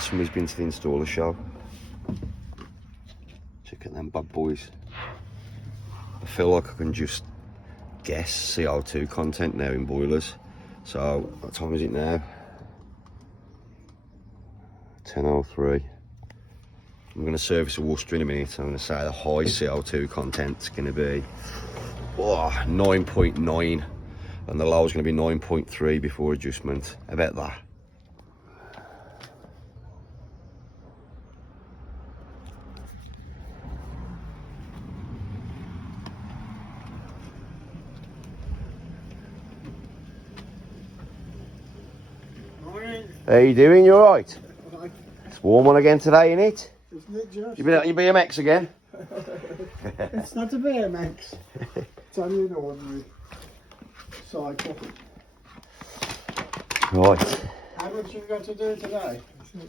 somebody's been to the installer show. Check out them bad boys. I feel like I can just guess CO2 content now in boilers. So what time is it now? 10:03. I'm going to service a Worcester in a minute. I'm going to say the high CO2 content's going to be 9.9 and the low is going to be 9.3 before adjustment. I bet that. How you doing? You alright? Right. It's warm one again today, isn't it? Isn't it just? You been out on your BMX again? It's not a BMX. It's only an ordinary cycle. Right. How much you got to do today?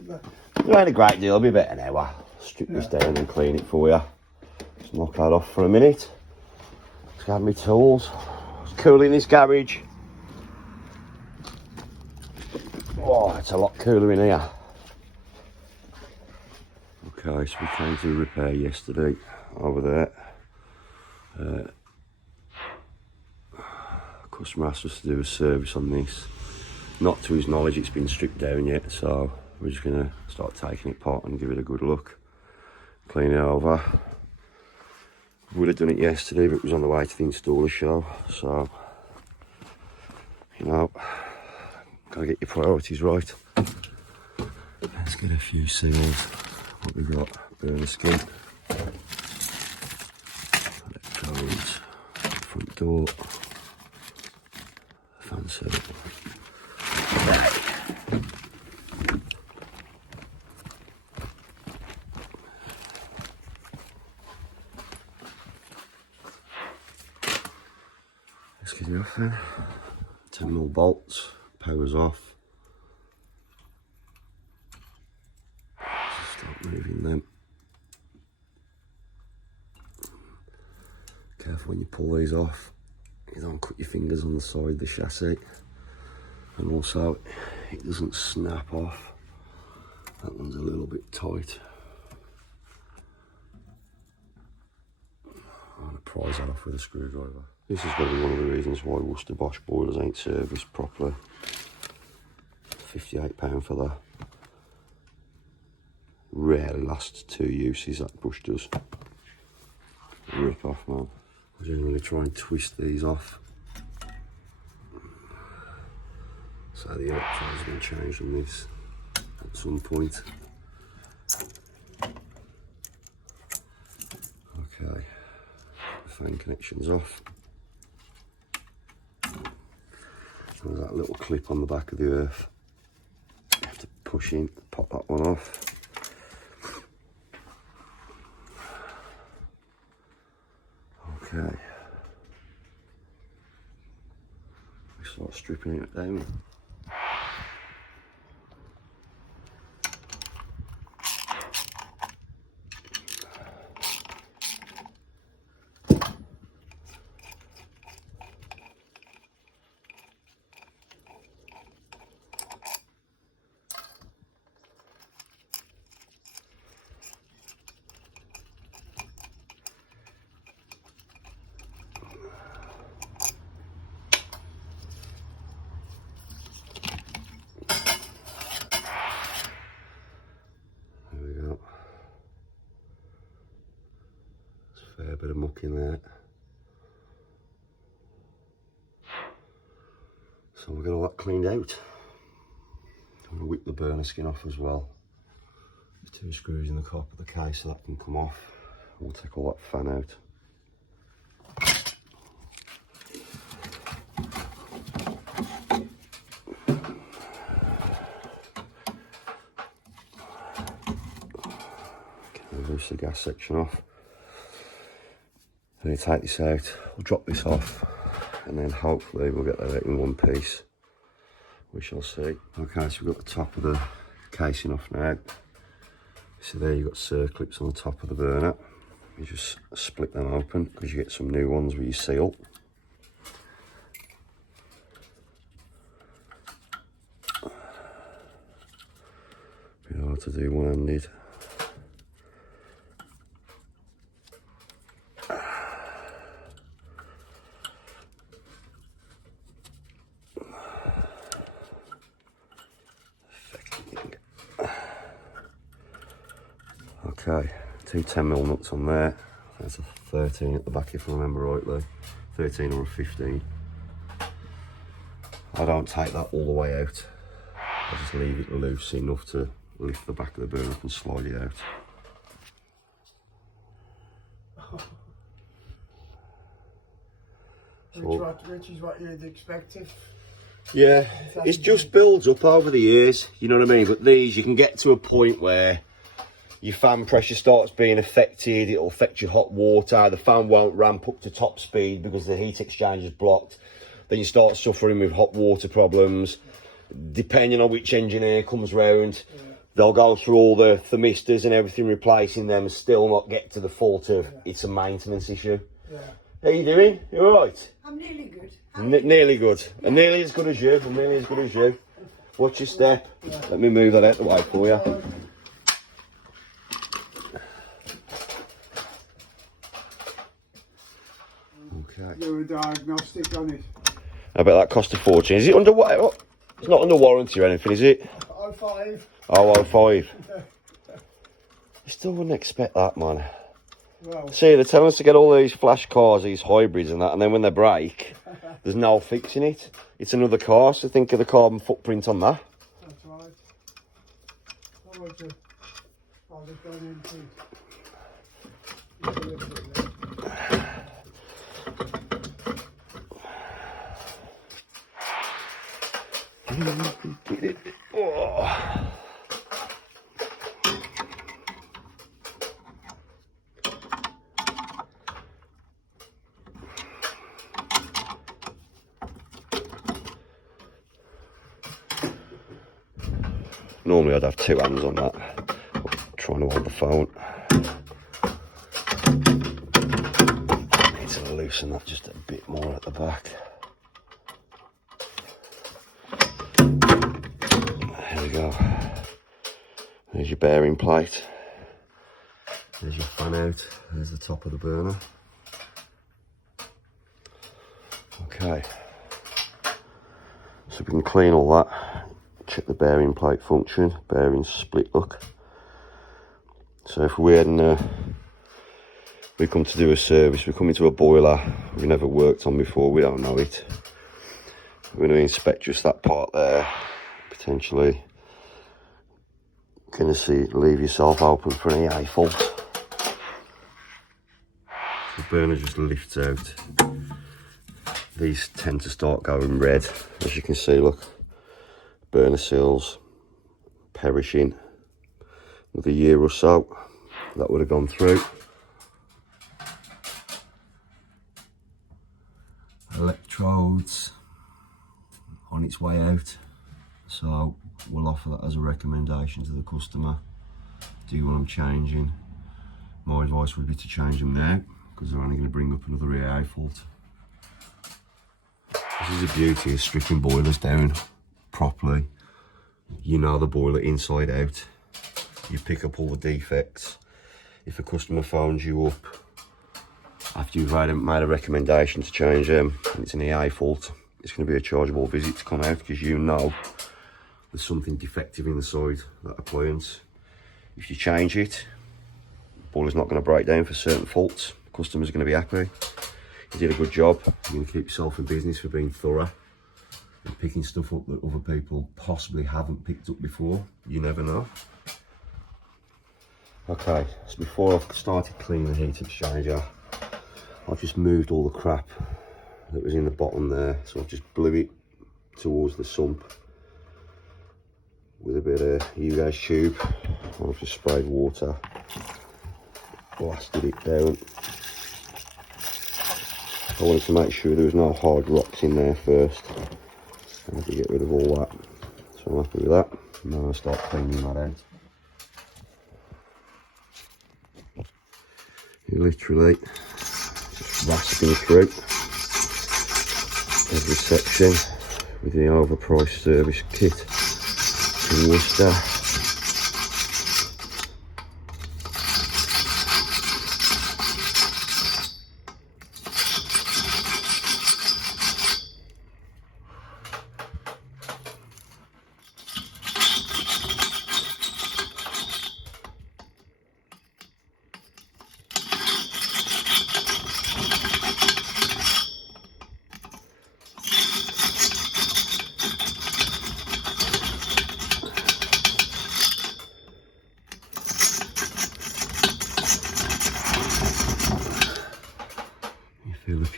There ain't a great deal, it'll be about an hour. Strip this down and clean it for you. Just knock that off for a minute. Let's grab my tools. It's cool in this garage. Oh, it's a lot cooler in here. Okay, so we came to a repair yesterday over there. Customer asked us to do a service on this. Not to his knowledge, it's been stripped down yet, so we're just going to start taking it apart and give it a good look. Clean it over. Would have done it yesterday, but it was on the way to the installer show, so, you know, gotta get your priorities right. Let's get a few seals. What we've got, burner skin, electrodes, front door, fan setup. Let's get it off then. 10mm bolts, power's off. Start moving them. Careful when you pull these off, you don't cut your fingers on the side of the chassis, and also it doesn't snap off. That one's a little bit tight. I'm going to prise that off with a screwdriver. This is going to be one of the reasons why Worcester Bosch boilers ain't serviced properly. £58 for that. Rarely lasts 2 uses, that brush does. Rip off, man. I generally try and twist these off. So the electrodes are going to change on this at some point. Okay, the fan connection's off. There's that little clip on the back of the earth. You have to push in, pop that one off. Okay. We start stripping it down. Fair bit of muck in there. So we'll get all that cleaned out. I'm going to whip the burner skin off as well. There's 2 screws in the top of the case so that can come off. We'll take all that fan out. Okay, loose the gas section off. Then you take this out, we'll drop this off, and then hopefully we'll get that out in one piece. We shall see. Okay, so we've got the top of the casing off now. So there you've got circlips on the top of the burner. You just split them open because you get some new ones with your seal. Be hard to do one-handed. Okay, two 10mm nuts on there. There's a 13 at the back if I remember rightly. 13 or a 15. I don't take that all the way out. I just leave it loose enough to lift the back of the burner up and slide it out. Which is what you'd expect if... Yeah, it just builds up over the years, you know what I mean? But these, you can get to a point where your fan pressure starts being affected, it'll affect your hot water, the fan won't ramp up to top speed because the heat exchange is blocked. Then you start suffering with hot water problems. Depending on which engineer comes round, they'll go through all the thermistors and everything, replacing them, and still not get to the fault of it's a maintenance issue. How you doing? You alright? I'm nearly good. Nearly good. And nearly as good as you. And nearly as good as you. Watch your step. Let me move that out the way for you. Okay. Do a diagnostic on it. I bet that cost a fortune. Is it under what? It's not under warranty or anything, is it? 05. Oh, 05. I still wouldn't expect that, man. Well, See, they're telling us to get all these flash cars, these hybrids and that, and then when they break, there's no fixing it. It's another car, so think of the carbon footprint on that. that's right. What would you... I'll just go into it. Oh. Normally I'd have two hands on that, trying to hold the phone. Need to loosen that just a bit more at the back. There we go. There's your bearing plate. There's your fan out. There's the top of the burner. Okay. So we can clean all that. Check the bearing plate function, bearing split look. So if we come to do a service, we're coming to a boiler we've never worked on before, we don't know it. We're going to inspect just that part there, potentially. Going to see, leave yourself open for any EA fault. The burner just lifts out. These tend to start going red, as you can see, look. Burner seals perishing. Another year or so that would have gone through. Electrodes on its way out, so we'll offer that as a recommendation to the customer. Do you want them changing? My advice would be to change them now, because they're only going to bring up another EA fault. This is the beauty of stripping boilers down properly. You know the boiler inside out. You pick up all the defects. If a customer phones you up after you've made a recommendation to change them and it's an EA fault, it's going to be a chargeable visit to come out, because you know there's something defective inside that appliance. If you change it, the boiler's not going to break down for certain faults. The customer's going to be happy. You did a good job. You're going to keep yourself in business for being thorough and picking stuff up that other people possibly haven't picked up before. You never know. Okay, so before I've started cleaning the heat exchanger, I've just moved all the crap that was in the bottom there. So I've just blew it towards the sump with a bit of Untitled tube. I've just sprayed water, blasted it down. I wanted to make sure there was no hard rocks in there first. I had to get rid of all that. So I'm happy with that. Now I'll start cleaning that out. You literally just rasping through every section with the overpriced service kit in Worcester.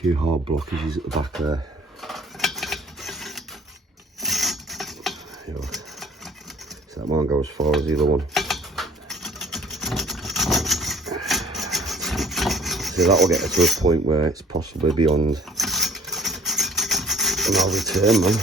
few hard blockages at the back there. So that won't go as far as the other one. So that will get us to a point where it's possibly beyond no return, man.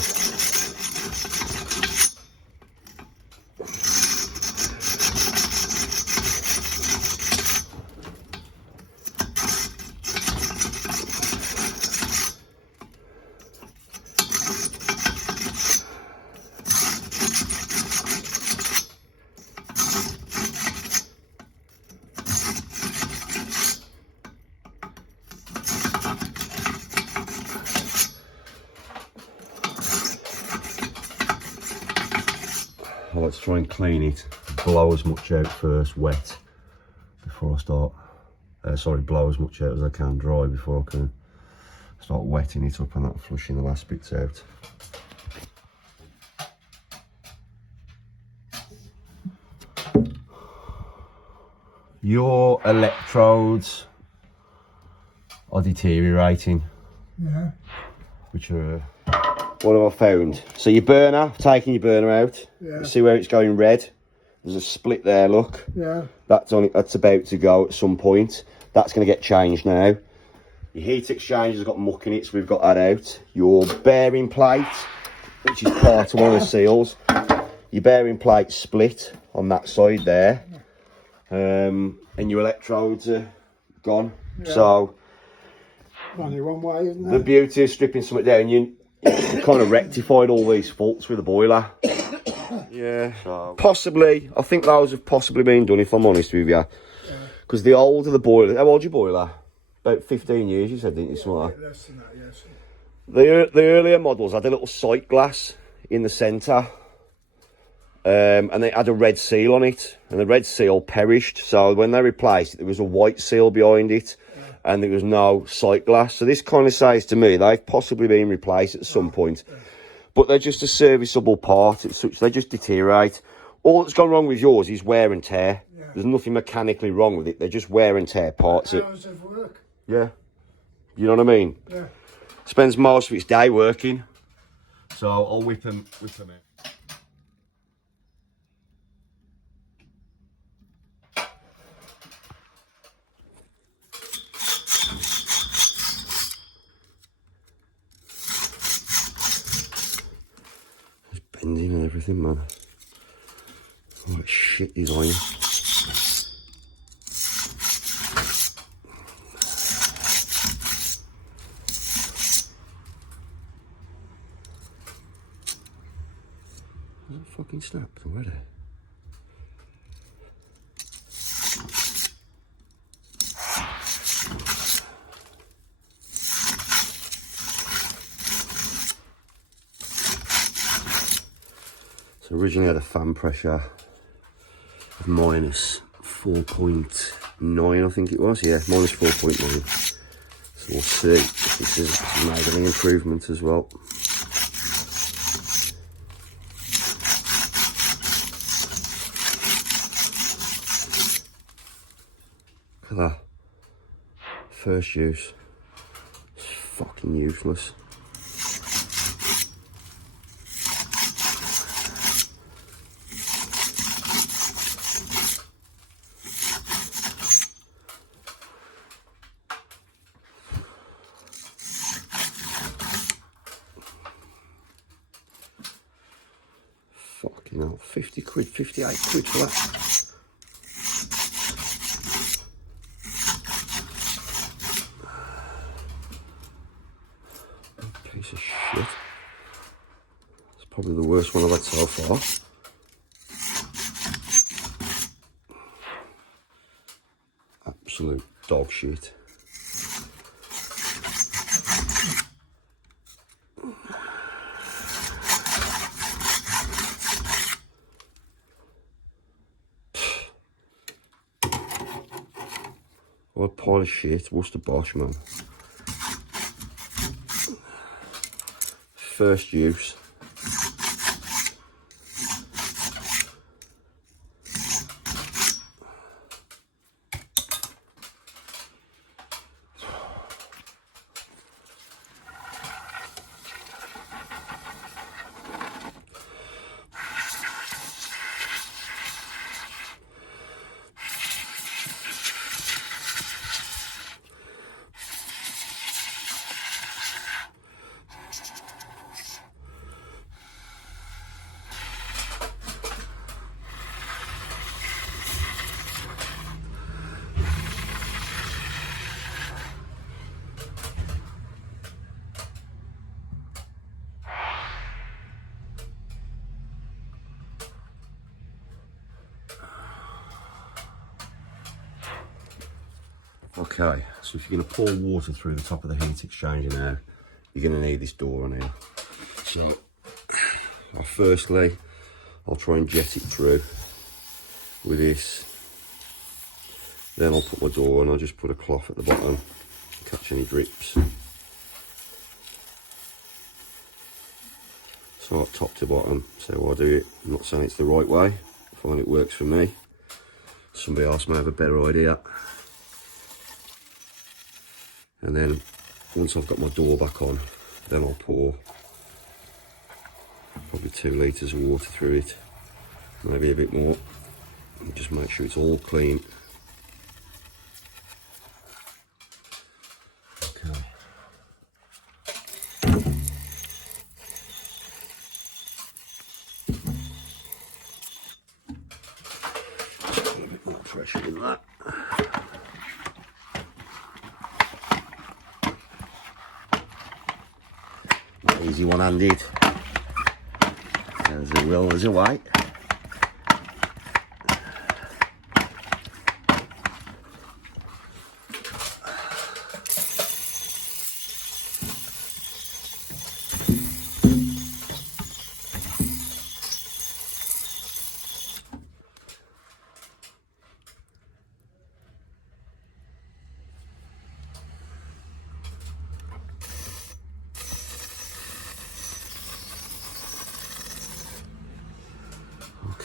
Let's try and clean it, blow as much out first wet before I start, blow as much out as I can dry before I can start wetting it up and that flushing the last bits out. Your electrodes are deteriorating. Yeah. Which are what have I found? So your burner, taking your burner out. Yeah. You see where it's going red? There's a split there, look. Yeah. That's about to go at some point. That's going to get changed now. Your heat exchanger has got muck in it, so we've got that out. Your bearing plate, which is part of one of the seals. Your bearing plate split on that side there. And your electrodes are gone. Yeah. So only one way, isn't the it? beauty of stripping something down, you kind of rectified all these faults with the boiler. Yeah. So possibly, I think those have possibly been done, if I'm honest with you. Because the older the boiler, how old's your boiler? About 15 years, you said, didn't you? Something like that. Less than that, yes. The earlier models had a little sight glass in the centre. And they had a red seal on it, and the red seal perished. So when they replaced it, there was a white seal behind it. And there was no sight glass. So this kind of says to me they've possibly been replaced at some point. But they're just a serviceable part. It's such, they just deteriorate. All that's gone wrong with yours is wear and tear. Yeah. There's nothing mechanically wrong with it. They're just wear and tear parts. Hours of work. Yeah. You know what I mean? Yeah. Spends most of its day working. So I'll whip them in. Bending and everything, man. What shit is on you? Has it fucking snapped already? Originally had a fan pressure of minus 4.9, I think it was. Yeah, minus 4.9. So we'll see if this has made any improvement as well. Look at that. First use. It's fucking useless. Fucking hell, 50 quid, 58 quid for that. Piece of shit. It's probably the worst one I've had so far. Absolute dog shit. What a pile of shit. Worcester Bosch, man. First use. Okay, so if you're going to pour water through the top of the heat exchanger now, you're going to need this door on here. So, firstly, I'll try and jet it through with this. Then I'll put my door on, I'll just put a cloth at the bottom, catch any drips. So top to bottom, so I do it. I'm not saying it's the right way, I find it works for me. Somebody else may have a better idea. And then once I've got my door back on, then I'll pour probably 2 litres of water through it, maybe a bit more, and just make sure it's all clean. Okay. A bit more pressure in that. Easy one-handed. There's a will, there's a way.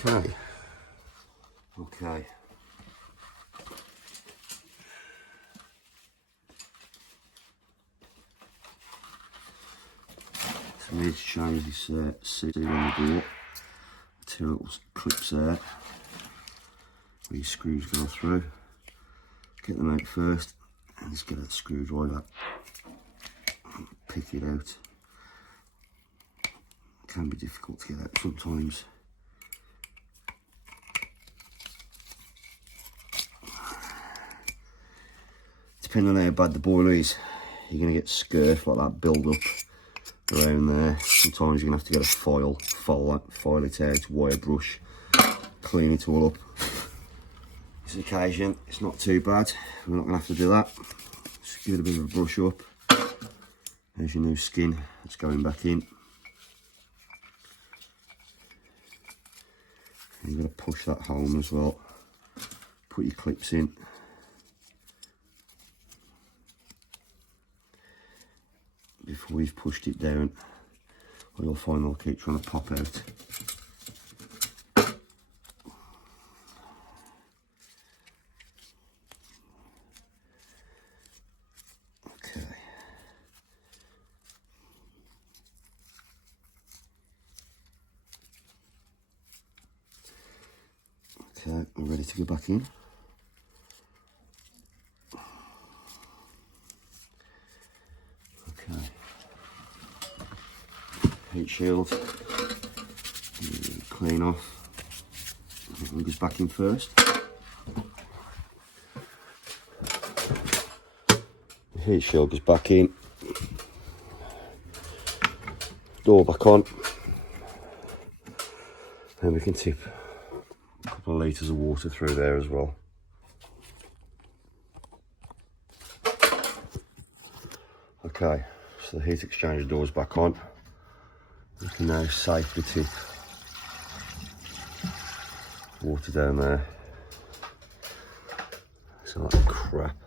Okay. Okay. So we need to change this sadia on the door. 2 little clips there where your screws go through. Get them out first and just get that screwdriver and pick it out. It can be difficult to get out sometimes. Depending on how bad the boiler is, you're going to get scurf like that build up around there. Sometimes you're going to have to get a file it out, wire brush, clean it all up. This occasion, it's not too bad. We're not going to have to do that. Just give it a bit of a brush up. There's your new skin, it's going back in. And you've got to push that home as well. Put your clips in. Before we've pushed it down, or you'll find they'll keep trying to pop out. Okay. Okay, we're ready to go back in. Heat shield, clean off. That one goes back in first. The heat shield goes back in. Door back on. And we can tip a couple of litres of water through there as well. Okay, so the heat exchanger door's back on. We can now safely tip water down there. It's like crap.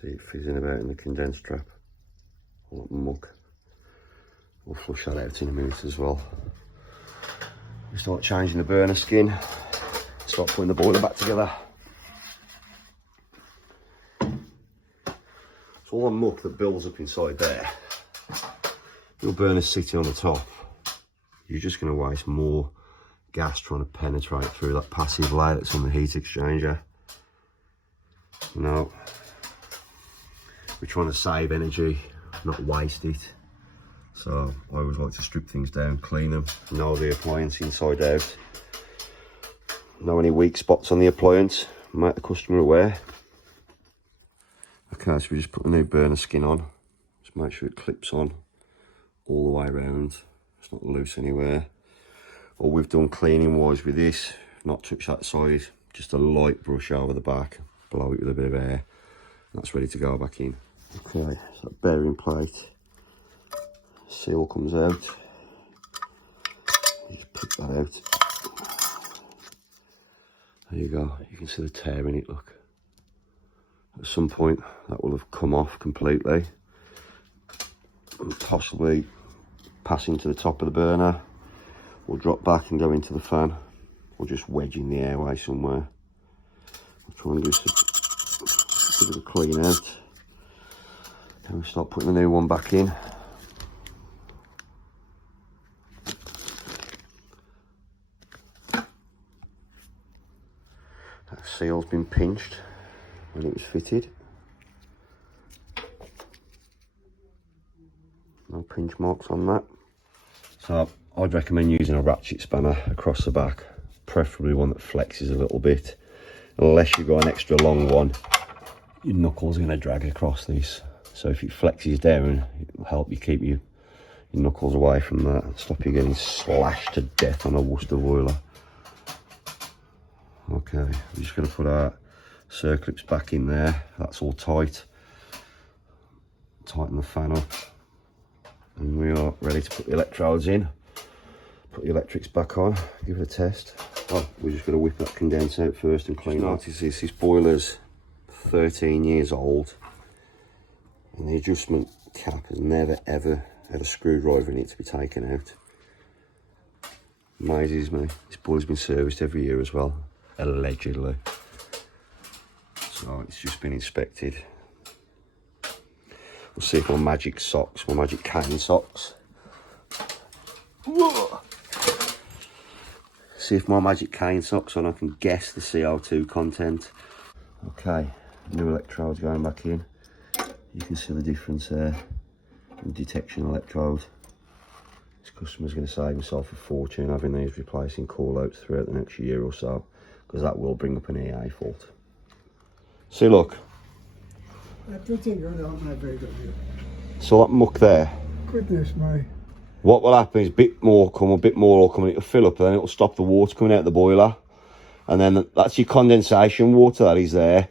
See it fizzing about in the condenser trap. All that muck. We'll flush that out in a minute as well. We start changing the burner skin. Start putting the boiler back together. All the muck that builds up inside there, your burner's sitting on the top, you're just going to waste more gas trying to penetrate through that passive layer that's on the heat exchanger. You know, we're trying to save energy, not waste it. So I always like to strip things down, clean them, know the appliance inside out, know any weak spots on the appliance, make the customer aware. Okay, so we just put the new burner skin on. Just make sure it clips on all the way around. It's not loose anywhere. All we've done cleaning wise with this, not touch that side, just a light brush over the back, blow it with a bit of air, and that's ready to go back in. Okay, so that bearing plate, seal comes out, you just pick that out. There you go, you can see the tear in it, look. At some point that will have come off completely, and possibly pass into the top of the burner, or drop back and go into the fan, or just wedge in the airway somewhere. I'll try and do a bit of a clean out, and we'll start putting the new one back in. That seal's been pinched when it was fitted. No pinch marks on that. So I'd recommend using a ratchet spanner across the back, preferably one that flexes a little bit. Unless you've got an extra long one, your knuckles are going to drag across this. So if it flexes down, it'll help you keep your knuckles away from that and stop you getting slashed to death on a Worcester boiler. Okay, I'm just going to put our circlips back in there. That's all tight. Tighten the fan up. And we are ready to put the electrodes in. Put the electrics back on, give it a test. Oh, we're just going to whip that condenser out first and clean it. Notice this boiler's 13 years old, and the adjustment cap has never ever had a screwdriver in it to be taken out. Amazes me. This boiler's been serviced every year as well, allegedly. So it's just been inspected. We'll see if my magic socks, my magic cane socks. Whoa. See if my magic cane socks on, I can guess the CO2 content. Okay, new electrodes going back in. You can see the difference there in detection electrode. This customer's going to save himself a fortune having these replacing call outs throughout the next year or so, because that will bring up an EA fault. See, look. Everything good on my very good. So that muck there. Goodness me. What will happen is a bit more will come, and it'll fill up, and then it'll stop the water coming out of the boiler. And then that's your condensation water that is there.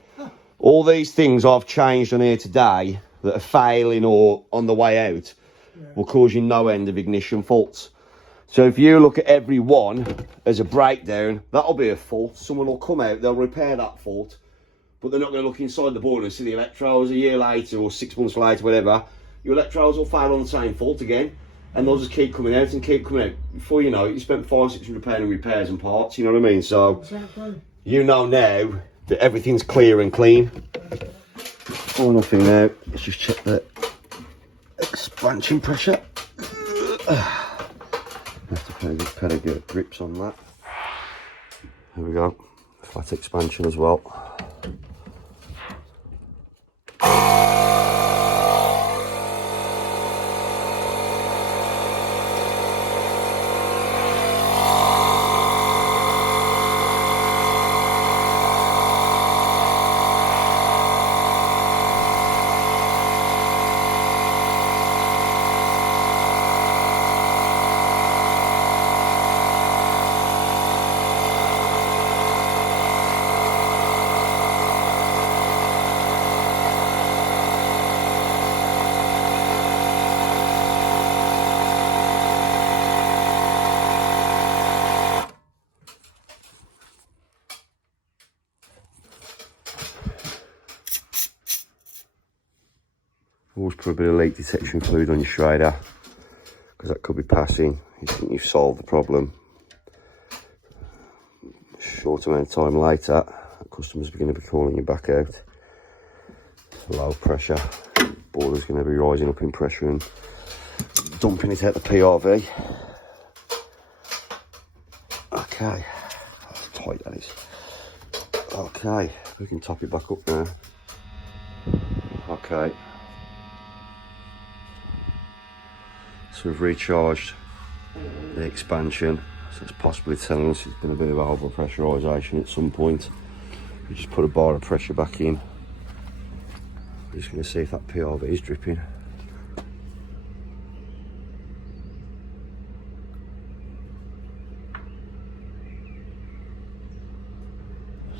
All these things I've changed on here today that are failing or on the way out will cause you no end of ignition faults. So if you look at every one as a breakdown, that'll be a fault. Someone will come out, they'll repair that fault, but they're not going to look inside the boiler and see the electrodes a year later or 6 months later, whatever. Your electrodes will fail on the same fault again, and they'll just keep coming out and keep coming out. Before you know it, you spent 500-600 pounds in repairs and parts, you know what I mean? So Exactly. you know now that everything's clear and clean. Final thing now, let's just check the expansion pressure. Have to put a pair of good grips on that. There we go, flat expansion as well. Always put a bit of leak detection fluid on your Schrader, because that could be passing. You think you've solved the problem. Short amount of time later, the customer's going to be calling you back out. Low pressure. Boiler's going to be rising up in pressure and dumping it out the PRV. Okay, that's tight that is. Okay, we can top it back up now. Okay. So we've recharged the expansion, so it's possibly telling us it's been a bit of over pressurisation at some point. We just put a bar of pressure back in. We're just going to see if that PRV is dripping.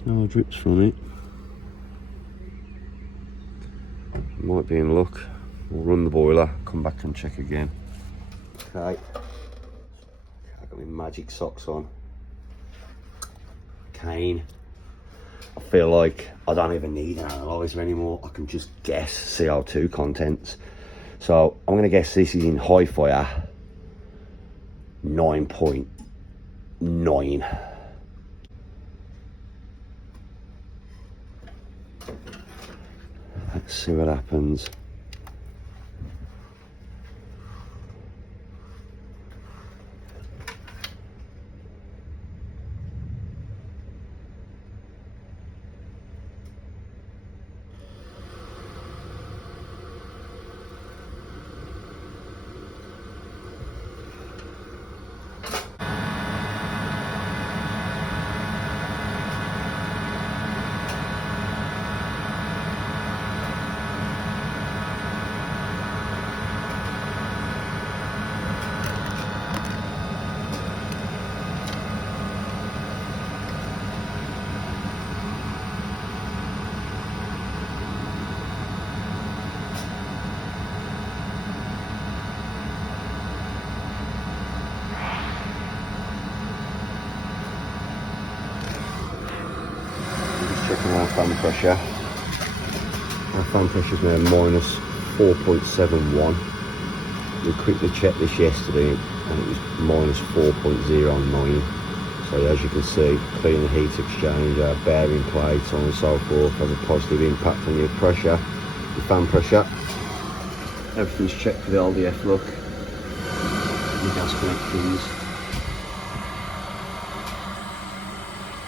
No drips from it. Might be in luck. We'll run the boiler, come back and check again. Okay. I've got my magic socks on. Cane. I feel like I don't even need an analyzer anymore. I can just guess CO2 contents. So I'm going to guess this is in high fire 9.9. Let's see what happens. Checking our fan pressure. Our fan pressure is now minus 4.71. We quickly checked this yesterday and it was minus 4.09. So as you can see, clean the heat exchanger, bearing plates, so on and so forth, has a positive impact on your pressure, your fan pressure. Everything's checked for the LDF look, your gas connections.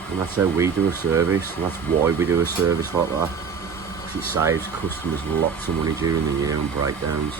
And that's how we do a service, and that's why we do a service like that, because it saves customers lots of money during the year on breakdowns.